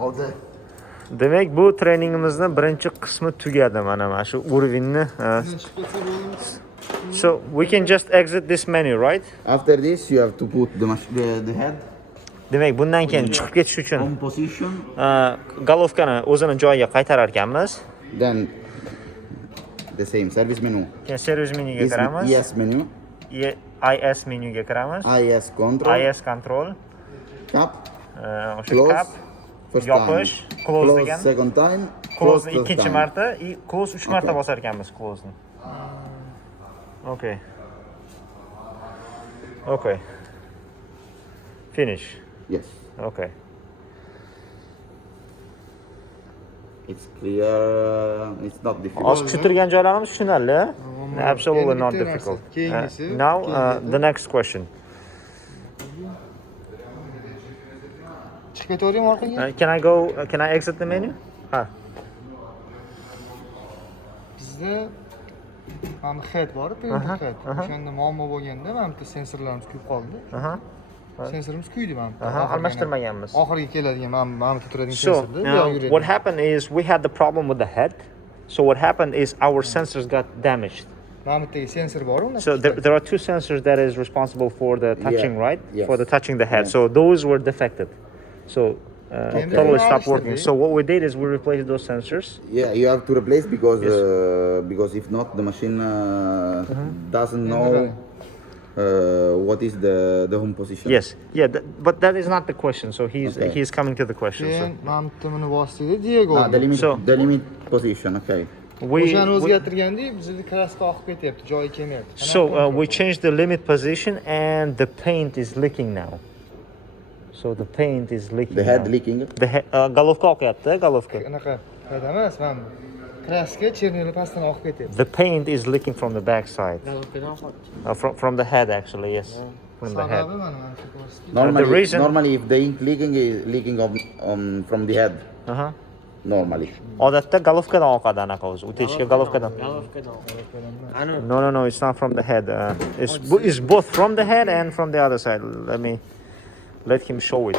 oldi. Demak, bu treningimizning birinchi qismi tugadi mana shu uровеньni. So we can just exit this menu, right? After this you have to put the head Demak, bundan keyin chiqib ketish uchun on position. Golovkani o'zini joyiga qaytarar ekanmiz. Then the same service menu. Keyin servis menyuga kiramiz. Yes menu. IS menyuga kiramiz. IS control. IS control. Cap. O'sha Close. cap. First Yopish. time. Close degan. Second time. Close third ikkinchi time. marta, close 3 marta Okay. bosar ekanmiz close'ni. Okay. Okay. Finish. Yes. Okay. It's clear. It's not difficult. Oz tushirgan joylarimiz tushunarli. Absolutely not difficult. Now the next question. Chiqib ketaveraymi orqaga? Can I exit the menu? Ha. Bizda mana head bor, printer head. O'shanda muammo bo'lganda mana bitta sensorlarimiz kuyib qoldi. Sensorimiz kuydi mana bitta. Almashtirmaganmiz. Oxiriga keladigan mana bitta turadigan So sensorda. what happened is we had the problem with the head. So what happened is our sensors got damaged. Mana bitta sensor bor unda. So there are two sensors that is responsible for the touching, right? Yes. For the touching the head. So those were defective. So totally stopped working. So what we did is we replaced those sensors. Yeah, you have to replace because if not, the machine doesn't know what is the home position. Yes, yeah, but that is not the question. So he's coming to the question. Keyin mana bitta buni bosdik Diego. The limit position. Okay. O'shani o'zgartirganda bizda kraska oqib ketyapti, joyi kelmayapti. So we changed the limit position and the paint is leaking now. So the paint is leaking. The head now. leaking. The golovka oqyapti, golovka. Anaqa qayda emas, mana kraska chernili pastdan oqib ketyapti. The paint is leaking from the back side. From the head actually, yes. From the head. Normally if the ink leaking is leaking from the head. Normally. Odatda golovkadan oqadi anaqa o'zi. O'tishga golovkadan. No, it's not from the head. It's both from the head and from the other side. Let him show it.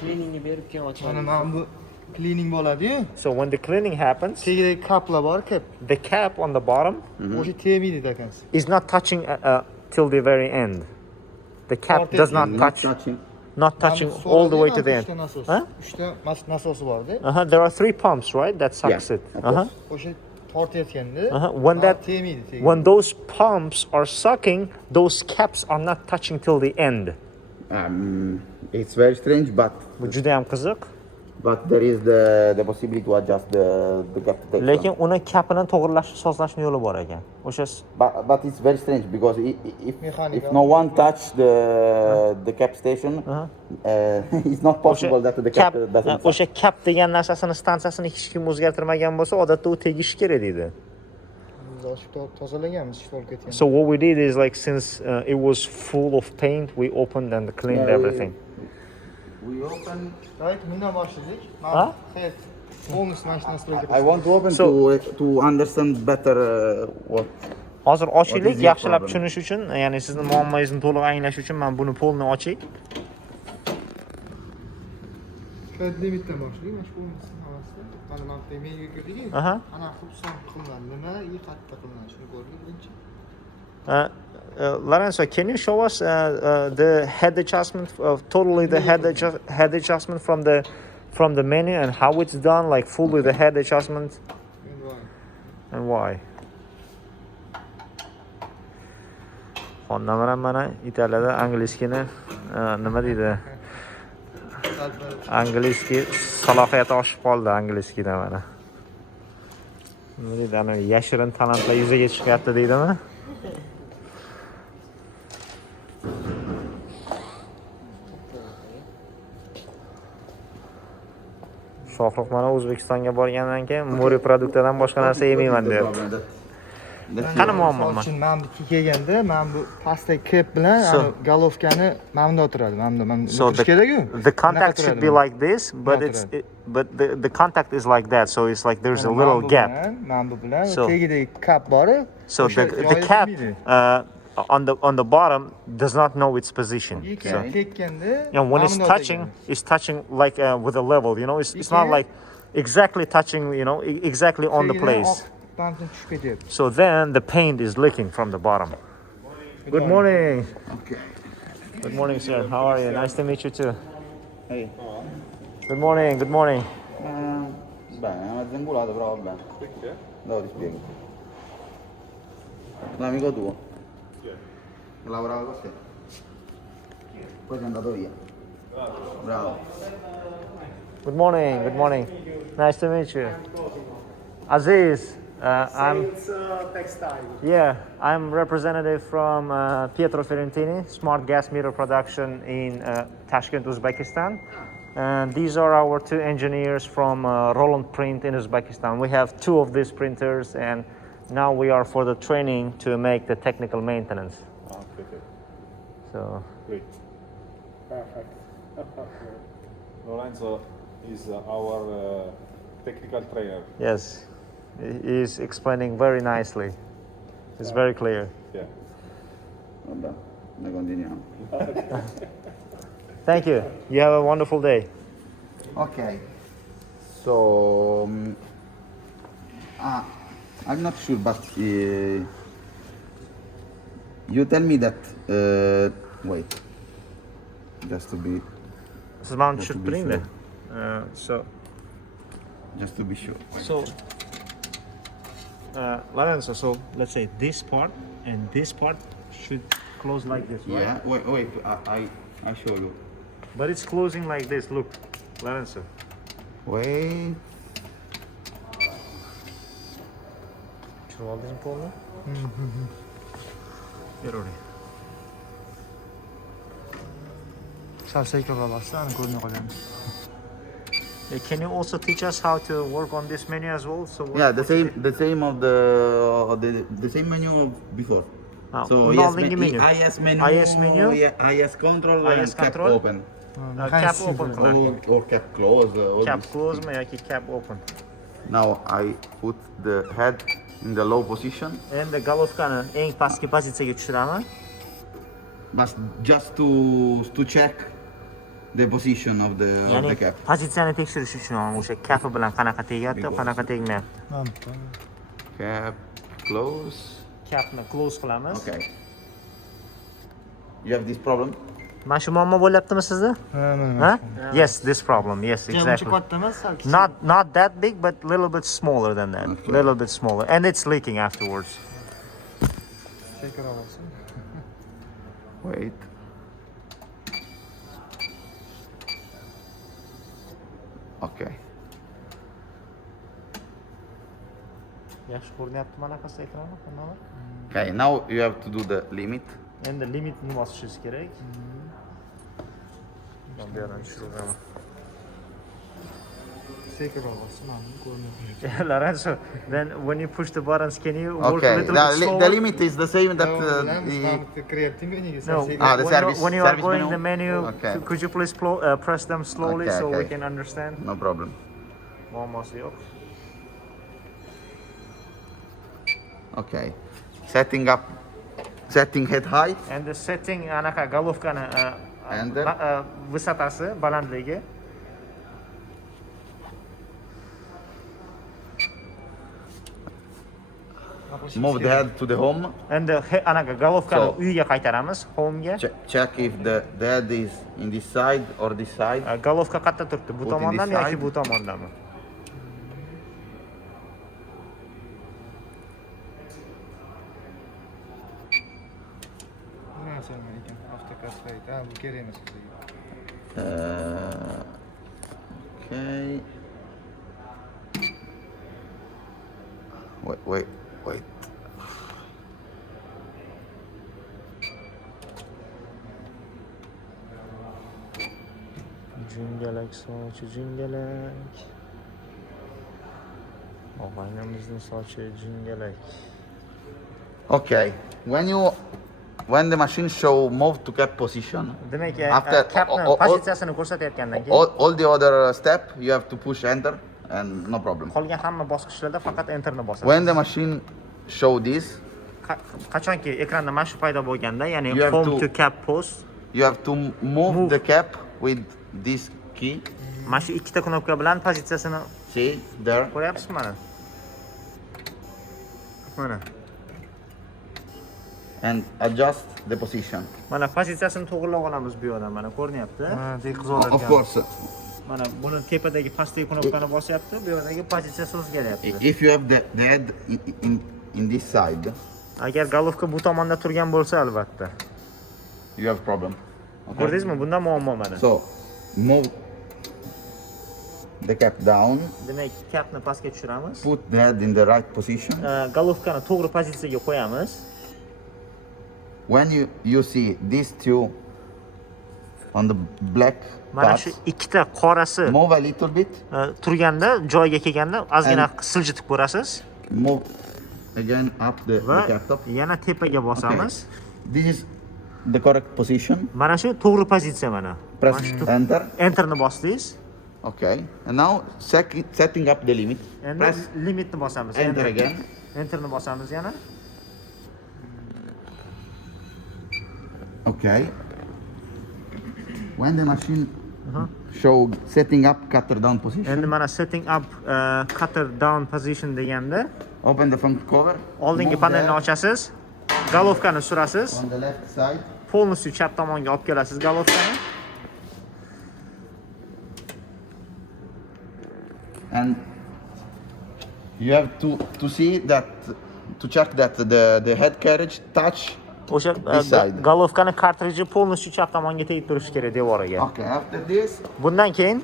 Cleaningni berib keyin ochadi. Mana bu cleaning bo'ladi-yu. So when the cleaning happens, tegida kaplar bor, the cap on the bottom o'sha tegmaydi ekansiz. Is not touching till the very end. The cap does not touch. Not touching all the way to the end. Uchta nasosi bor-da. There are 3 pumps, right? That sucks it. O'sha tortayotganda when those pumps are sucking, those caps are not touching till the end. It's very strange, but Bu juda ham qiziq. But there is the possibility to adjust the cap protection. Lekin uni kapini to'g'rilash, sozlashning yo'li bor ekan. O'sha but it's very strange because if no one touch the cap station, it's not possible that the cap doesn't. O'sha cap degan narsasini stansiyasini hech kim o'zgartirmagan bo'lsa, odatda u tegishi kerak deydi. So what we did is since it was full of paint, we opened and cleaned everything. We open. Right, mina boshladik. I want to open to understand better what. Hozir ochaylik, yaxshilab tushunish uchun, ya'ni sizning muammongizni to'liq anglash uchun men buni polni ochay. Limitdan boshlaylik, mana shu polnisini havasida. Mana bitta menga kirdik. Ana xususan qilinadi. Nima qayerda qilinadi? Shuni ko'rdik birinchi. Lorenzo, can you show us the head adjustment totally the head adjustment from the menu and how it's done, like fully the head adjustment and why? Xonnaman mana Italiyada angliskini nima deydi? Angliski salohiyati oshib qoldi angliskida mana. Nima deydi? Ana yashirin talantlar yuzaga chiqyapti deydimi? Shohruh mana O'zbekistonga borgandan keyin Mori produktdan boshqa narsa yemayman deyapti. Qani muammo? Men bu kelganda, men bu pastdagi kep bilan golovkani mamda o'tiradi. So the contact should be like this, but the contact is like that. So it's like there's a little gap. Men bu bilan tegidagi kap bor. So the cap on the bottom does not know its position. So, tekkanda when it's touching like with a level, it's not like exactly touching, exactly on the place. So then the paint is leaking from the bottom. Good morning. Okay. Good morning, sir. How are you? Nice to meet you too. Hey. Good morning. Good morning. Bene, è mezzo ingulato, però va bene. Perché? Dopo ti spiego. L'amico tuo. Chi è? Che lavorava con te. Poi sei andato via. Bravo. Good morning. Good morning. Nice to meet you. Aziz. I'm textile. Yeah, I'm representative from Pietro Fiorentini, smart gas meter production in Tashkent, Uzbekistan. And these are our two engineers from Roland print in Uzbekistan. We have two of these printers, and now we are for the training to make the technical maintenance. Okay. So Great. Perfect. Lorenzo is our technical trainer. yes, he is explaining very nicely. It's very clear. Yeah. Vabbè, noi continuiamo. Thank you. You have a wonderful day. Okay. So, I'm not sure, but you tell me that. Wait. Just to be. Siz Just to should be bring sure. So Just to be sure. So, Lorenzo, so let's say this part and this part should close like this, right? Yeah. Wait. I show you. But it's closing like this. Look, Lorenzo. Wait. Şunu aldın mı? Ver oraya. Can you also teach us how to work on this menu as well? So Yeah, the same of the same menu of before. So bunu yes, aldığın gibi menü. IS menu, IS menu, yeah, IS control, IS and cap control. open, Cap open kılarken. or cap close. All Cap this. close mu yoki cap open? Now I put the head in the low position, Endi golovkani eng pastki pozitsiyaga tushiraman. but just to check the position of the cap. Pozitsiyani tekshirish uchun o'sha kafi bilan qanaqa tegyapti, qanaqa tegmayapti. Cap close. Capni close qilamiz. Okay. You have this problem? Mana shu muammo bo'lyaptimi sizda? Ha? Yes, this problem. Yes, exactly. Not that big, but a little bit smaller than that. Okay. Little bit smaller, and it's leaking afterwards. Wait. Okay. Yaxshi ko'rinyapti mana qanday ekrani, hammalar. Okay, now you have to do the limit. Endi limitni bosishingiz kerak. Ben bir yerdan tushiraman. Lorenzo, then when you push the buttons, can you work a Okay, little bit slower? the limit is the same that No, the service when you are service going the menu, Okay. could you please press them slowly Okay, so we okay. can understand? No problem. Muammosi yo'q. Okay. Setting head height. And the setting anaqa golovkani And vысотasi, balandligi. Move the head to the home. Endi anaqa golovkani So- uyiga qaytaramiz, home'ga. Check if the head is in this side or this side. Golovka qayerda turibdi? Bu Put in tomondanmi this yoki side. bu tomondami? Okay. Wait. Jingalak sochi, jingalak. Og'aynimizning sochi jingalak. Okay. When the machine show move to cap position, Demak, After- capni all- pozitsiyasini ko'rsatayotgandan keyin all the other step you have to push enter and no problem. qolgan hamma bosqichlarda faqat enterni bosasiz. When the machine show this, qachonki ekranda mana shu paydo bo'lganda, ya'ni You have home to- to cap post, You have to move the cap with this key. mana shu ikkita knopka bilan pozitsiyasini See there, ko'ryapsizmi mana? Mana. and adjust the position. Mana pozitsiyasini to'g'rilab olamiz bu yerdan, mana ko'rinyapti. Of course, Mana buni tepadagi pastdagi knopkani bosyapti, bu yerdagi pozitsiyasi o'zgaryapti. if you have the head in this side, Agar galovka bu tomonda turgan bo'lsa, albatta. you have problem. Ko'rdingizmi? Bunda muammo mana. So move the cap down, Demak, kapni pastga tushiramiz. put the head in the right position. Galovkani to'g'ri pozitsiyaga qo'yamiz. When you see these two on the black Mana shu parts, ikkita qorasi move a little bit, turganda, joyiga kelganda ozgina siljitib ko'rasiz move again up the va cap top. yana tepaga bosamiz. This is the correct position. Mana shu to'g'ri pozitsiya mana. Press Mana shu enter. enterni bosdingiz. Okay. And now setting up the limit. Endi Press limitni bosamiz. enter again. Enterni bosamiz yana. Okay. When the machine show setting up cutter down position, Endi mana setting up cutter down position deganda open the front cover. oldingi move panelni there ochasiz, galovkani surasiz, on the left side. polностью chap tomonga olib kelasiz galovkani. And you have to see that, to check that the head carriage touch. O'sha This side. galovkani kartriji polностью chap tomonga tegib turishi kerak devoriga. Okay. After this, Bundan keyin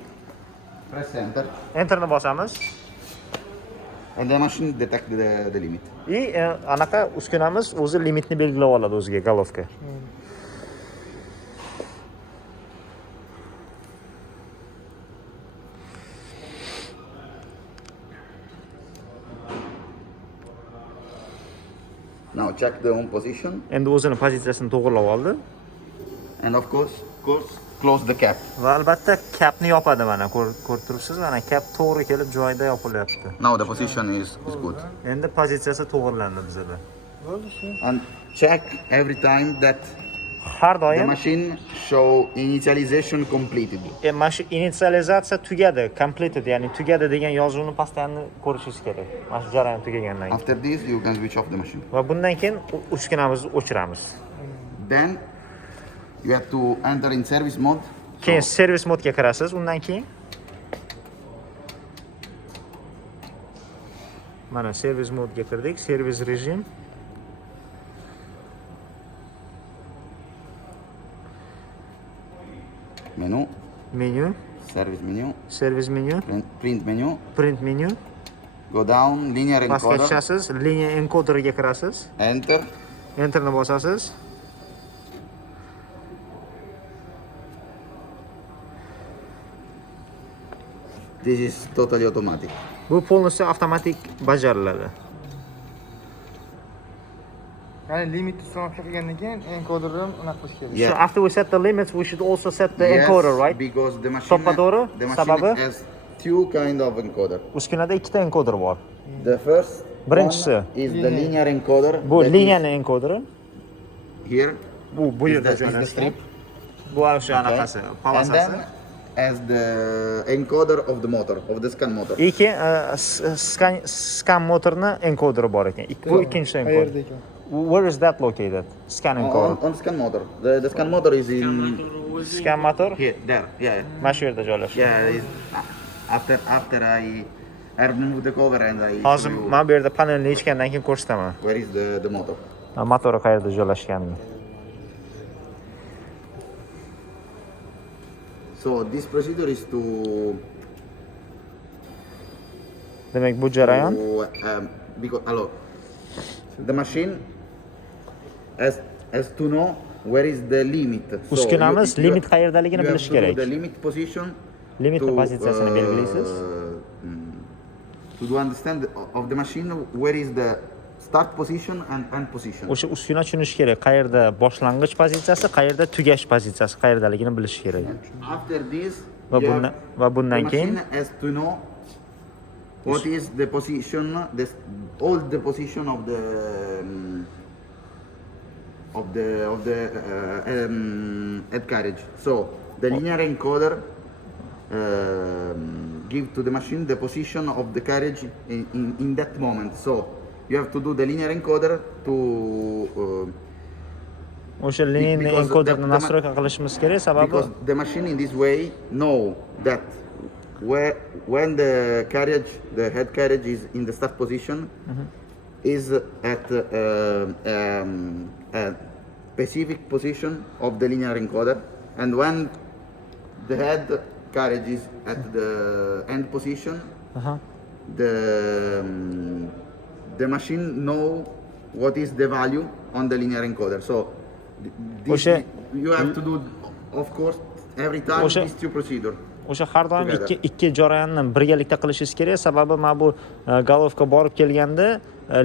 press enter, enterni bosamiz. and the machine detect the limit. Anaqa uskunamiz o'zi limitni belgilab oladi o'ziga galovka. Now check the home position, Endi o'zini pozitsiyasini to'g'rilab oldi and of course close the cap. va albatta kapni yopadi mana ko'rib turibsiz, mana kap to'g'ri kelib joyida yopilyapti. Now the position is good. Endi pozitsiyasi to'g'rilandi bizda. Bo'ldi shu. And check every time that Har the doim machine show initialization completed. mana shu initializatsiya tugadi, completed, ya'ni tugadi degan yozuvni pastdan ko'rishingiz kerak. Mana shu jarayon tugagandan keyin. After this, you can switch off the machine. Va bundan keyin uskunamizni o'chiramiz. Then you have to enter in service mode. Keyin servis modga kirasiz, undan keyin mana servis modga kirdik, servis rejim. Menu, Menyu, service menu, servis menyu, print menu. print menyu. Go down, linear Pastga encoder. tushasiz, liniya enkoderiga kirasiz, Enter. enterni bosasiz. This is totally automatic. Bu polностью avtomatik bajariladi. Ya'ni limitni sinovga qilgandan keyin enkoderni ham unaqa qilish kerak. Yeah. So after we set the limits, we should also set the Yes, encoder, right? Because the To'g'ri, machine sababi? has two kind of encoder. Uskunada ikkita enkoder bor. The first Birinchisi. one is the linear encoder. Bu that liniyani enkoderi. is here. Bu Is yerda the joylashgan. strip. Bu o'sha anaqasi, And palasasi. then as the encoder of the motor, of the scan motor. Keyin scan motorni enkoderi bor ekan. Bu ikkinchi enkoder. Qayerda ekan? Where is that located? Scan encoder. On scan motor. The scan motor is in Scan motor here, there. Yeah, mana shu yerda joylashgan. yeah. After I remove the cover and I show Hozir you men bu yerda panelni yechgandan keyin ko'rsataman. where is the motor. Motori qayerda joylashganini. So this procedure is to Demak, bu jarayon because hello, the machine has to know where is the limit. Uskunamiz you- limit qayerdaligini you have bilish to do kerak. The limit position. Limitni pozitsiyasini belgilaysiz. To understand of the machine where is the start position and end position. O'sha uskuna tushunishi kerak, qayerda boshlang'ich pozitsiyasi, qayerda tugash pozitsiyasi qayerdaligini bilish kerak. After this, Va you bundan- have- va bundan the keyin machine has to know what is the position, all the position of the head carriage. So the linear encoder give to the machine the position of the carriage in that moment. So you have to do the linear encoder to o'sha lineyni because enkoderni настройка qilishimiz kerak sababi because the machine in this way know that when the carriage, the head carriage is in the start position, is at a specific position of the linear encoder, and when the head carriage is at the end position, the machine know what is the value on the linear encoder. So this, you have to do, of course, every time these two procedure. o'sha har doim ikki jarayonni birgalikda qilishingiz kerak. Sababi mana bu golovka borib kelganda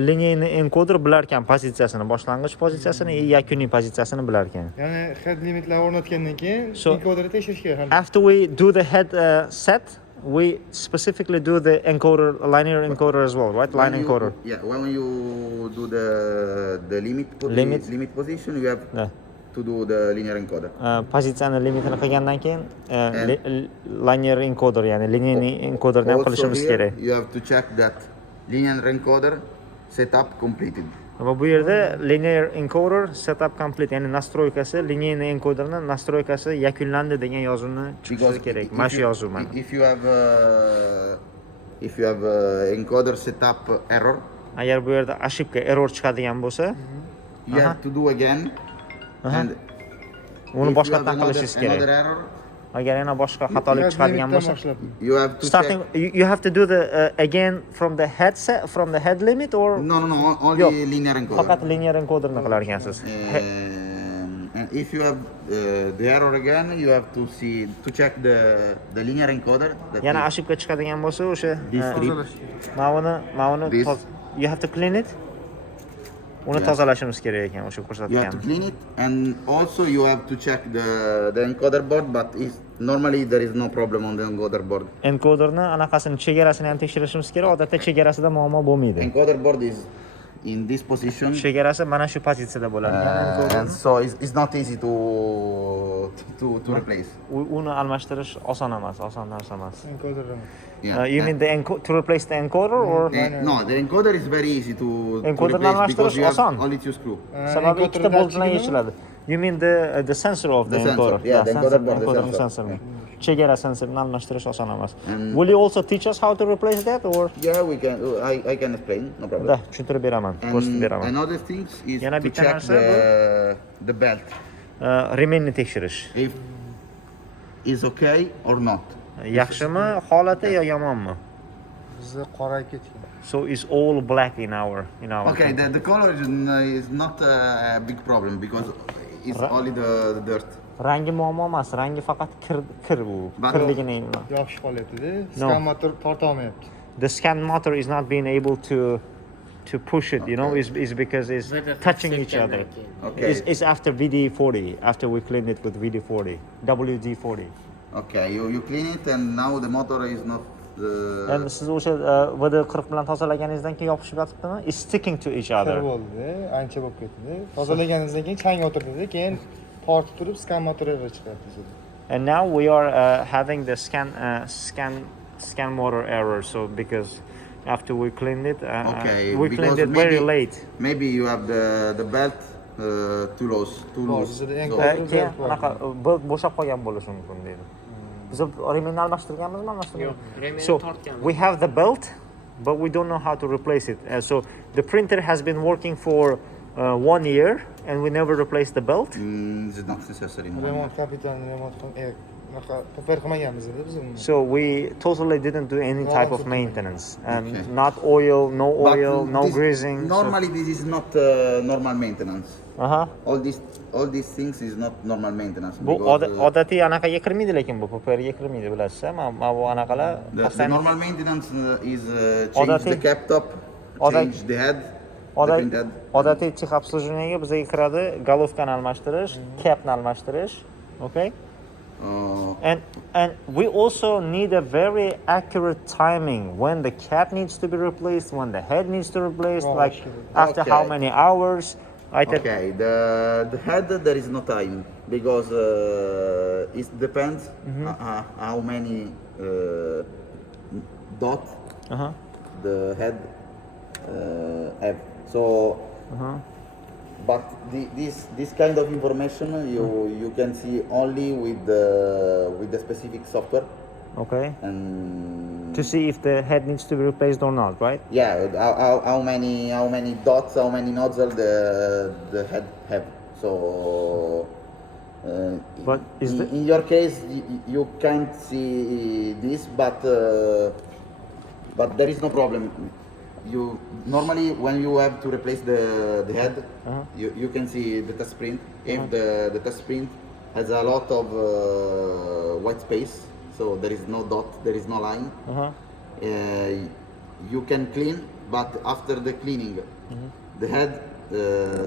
lineyni enkoder bilar ekan pozitsiyasini, boshlang'ich pozitsiyasini, yakuniy pozitsiyasini bilar ekan. Ya'ni head limitlarni o'rnatgandan keyin enkoderni tekshirish kerak. After we do the head set, we specifically do the encoder, linear encoder as well, right? Line encoder. Yeah, when you do the limit position, you have to do the linear encoder. Pozitsiyani limitini qilgandan keyin linear encoder, ya'ni lineyni encoderni ham qilishimiz kerak. You have to check that linear encoder setup completed. Va bu yerda linear encoder setup complete, ya'ni nastroykasi, lineyni encoderni nastroykasi yakunlandi degan yozuvni chiqishi kerak. Mana shu yozuv mana. If you have encoder setup error, agar bu yerda ошибка error chiqadigan bo'lsa, you have to do again. And uni boshqatdan qilishingiz kerak. Agar yana boshqa xatolik chiqadigan bo'lsa, you have to starting you have to do the again from the head set, from the head limit, or no, only linear encoder. Faqat linear encoderni qilar ekansiz. And if you have the error again, you have to check the linear encoder. Yana ошибка chiqadigan bo'lsa, o'sha mana you have to clean it. Uni tozalashimiz kerak ekan o'sha ko'rsatgan. You have to clean it, and also you have to check the encoder board, but normally there is no problem on the encoder board. Encoderni anaqasini chegarasini ham tekshirishimiz kerak. Odatda chegarasida muammo bo'lmaydi. Encoder board is in this position. Chegarasi mana shu pozitsiyada bo'ladi. And so it's not easy to replace. Uni almashtirish oson emas, oson narsa emas. Encoderni. You mean to replace the encoder, or no, the encoder is very easy to replace because you have only two screws. Sababi ikkita bolt bilan yechiladi. You mean the sensor of the encoder? Yeah, the encoder board, the sensor. Chegara sensorini almashtirish oson emas. Will you also teach us how to replace that, or? Yeah, we can. I can explain, no problem. Da, tushuntirib beraman, ko'rsatib beraman. Another thing is to check the belt. Remenni tekshirish. If is okay or not. Yaxshimi holati yo yomonmi? Bizda qorayib ketgan. So it's all black in our Okay, the color is not a big problem because it's only the dirt. Rangi muammo emas, rangi faqat kir bu. Kirligini yopishib qolyapti-da. Scan motor torta olmayapti. The scan motor is not being able to push it, you know, is because it's touching each other. Okay. It's after VD40, after we cleaned it with VD40, WD40. Okay, you clean it and now the motor is not. And siz o'sha VD40 bilan tozalaganingizdan keyin yopishib yotibdimi? It's sticking to each other. Kir bo'ldi, ancha bo'lib ketdi. Tozalaganingizdan keyin chang o'tirdi, keyin tortib turib scan motori chiqadi. And now we are having the scan motor error, so because after we cleaned it, we cleaned it very late. Maybe you have the belt too loose. Anaqa bo'shab qolgan bo'lishi mumkin deydi. Biz remenni almashtirganmizmi, almashtirganmizmi? So we have the belt, but we don't know how to replace it. So the printer has been working for 1 year and we never replaced the belt. It's not necessary. Remont kapitan remont paper qilmaganmiz-da biz uni. So we totally didn't do any type of maintenance. Not oil, no greasing. Normally this is not normal maintenance. All these things is not normal maintenance. Bu odatiy anaqaga kirmaydi, lekin bu paperga kirmaydi, bilasizmi? Mana bu anaqalar the normal maintenance is change the cap top, change the head. Odatiy texnik обслуживаниеga bizga kiradi, golovkani almashtirish, capni almashtirish, okay? And we also need a very accurate timing when the cap needs to be replaced, when the head needs to be replaced, like after how many hours. aytib. Okay, the head there is no time because it depends how many dot Aha. the head have. So, but this kind of information you can see only with the specific software. Okay. And To see if the head needs to be replaced or not, right? yeah, how many dots, how many nozzle the head have. So, But is in your case you can't see this, but there is no problem. You normally when you have to replace the head, you can see the touch print. If the touch print has a lot of white space, so there is no dot, there is no line. You can clean, but after the cleaning, the head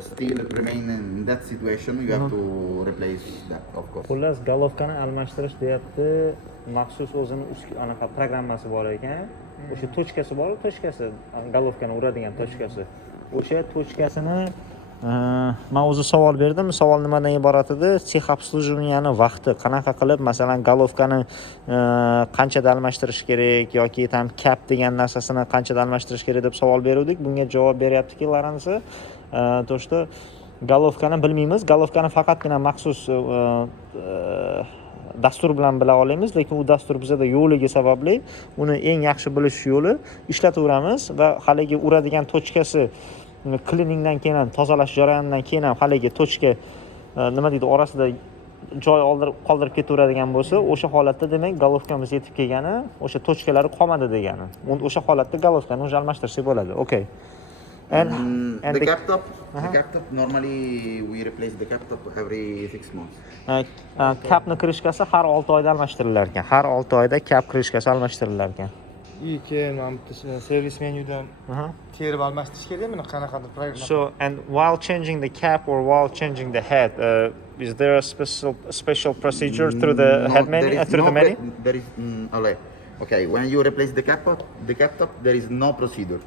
still remain in that situation. You have to replace that, of course. Xullas, galovkani almashtirish deyapti. Maxsus o'zini anaqa programmasi bor ekan. O'sha tochkasi bor, tochkasi, galovkani uradigan tochkasi. O'sha tochkasini men o'zi savol berdim. Savol nimadan iborat edi? Sex obslujivaniyaning vaqti qanaqa qilib, masalan, galovkani qanchada almashtirish kerak yoki tam cap degan narsasini qanchada almashtirish kerak deb savol beruvdik. Bunga javob beryaptiki, Laransi, to что galovkani bilmaymiz. Galovkani faqatgina maxsus dastur bilan bila olamiz, lekin u dastur bizda yo'ligi sababli uni eng yaxshi bilish yo'li ishlataveramiz va haligi uradigan tochkasi cleaningdan keyin ham, tozalash jarayonidan keyin ham haligi tochka nima deydi, orasida joy qoldirib ketaveradigan bo'lsa, o'sha holatda demak galovkamiz yetib kelgani, o'sha tochkalari qolmadi degani. O'sha holatda galovkani o'zi almashtirsak bo'ladi. Okay. And the cap top, normally we replace the cap top every 6 months. Capni krishkasi har 6 oyda almashtirilar ekan. Har 6 oyda cap krishkasi almashtirilar ekan. Keyin mana bitta servis menyudan terib almashtirish kerakmi? Qanaqadir program. So, and while changing the cap or while changing the head, is there a special procedure through the head menu? Through the menu? There is okay. When you replace the cap top, there is no procedure.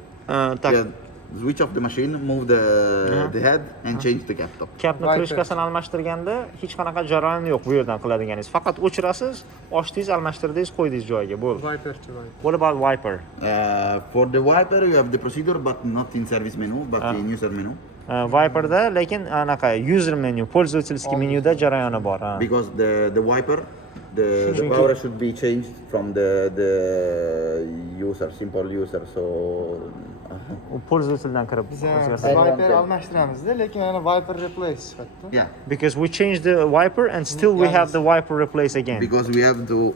Switch off the machine, move the head and change the cap top. Capni krishkasini almashtirganda hech qanaqa jarayon yo'q bu yerdan qiladiganingiz. Faqat o'chirasiz, ochdingiz, almashtirdingiz, qo'ydingiz joyiga. Bo'ldi. What about wiper? For the wiper you have the procedure but not in service menu, but in user menu. Wiperda lekin anaqa user menu, пользовательский menyuda jarayoni bor. Because the wiper the power should be changed from the user, simple user. So пользовательdan kirib biz wiper almashtiramizda, lekin ana wiper replace sifatida. Yeah. Because we changed the wiper and still we have the wiper replace again. Because we have to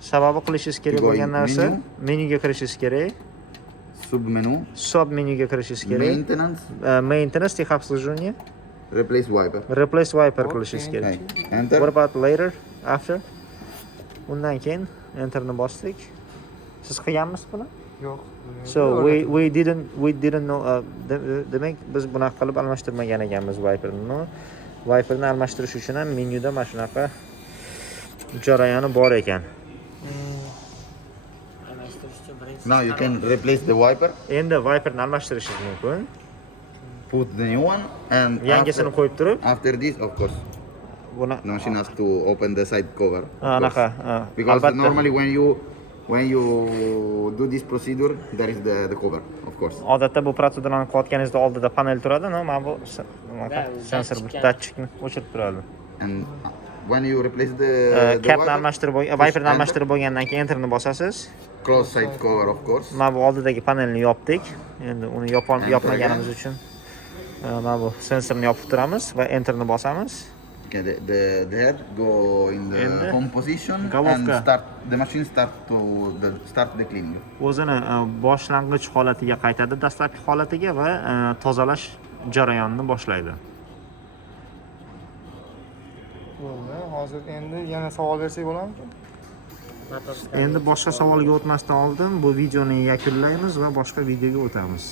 Sababi qilishingiz kerak bo'lgan narsa, menyuga kirishingiz kerak. Sub menyuga kirishingiz kerak. Maintenance, tex обслуживание. Replace wiper qilishingiz kerak. Enter. What about later, after? Undan keyin enterni bosdik. Siz qilganmisiz buni? Yo'q. So we didn't know. Demak biz bunaqa qilib almashtirmagan ekanmiz wiperni. Wiperni almashtirish uchun ham menyuda mana shunaqa jarayoni bor ekan. Now you can replace the wiper. Endi wiperni almashtirishingiz mumkin. Put the new one and yangisini qo'yib turib, after this, of course, the machine has to open the side cover. Because normally when you do this procedure, there is the cover, of course. Odatda bu protsedurani qilayotganingizda oldida panel turadi, mana bu sensor datchikni o'chirib turadi. And when you replace the capni almashtirib wiperni almashtirib bo'lgandan keyin enterni bosasiz. Close side cover, of course. Mana bu oldidagi panelni yopdik. Endi uni yopmaganimiz uchun mana bu sensorni yopib turamiz va enterni bosamiz. Okay, the head go in the home position and the machine start the cleaning. O'zini boshlang'ich holatiga qaytadi, dastlabki holatiga va tozalash jarayonini boshlaydi. Bo'ldi. Hozir endi yana savol bersak bo'ladimi? Endi boshqa savolga o'tmasdan oldin bu videoni yakunlaymiz va boshqa videoga o'tamiz.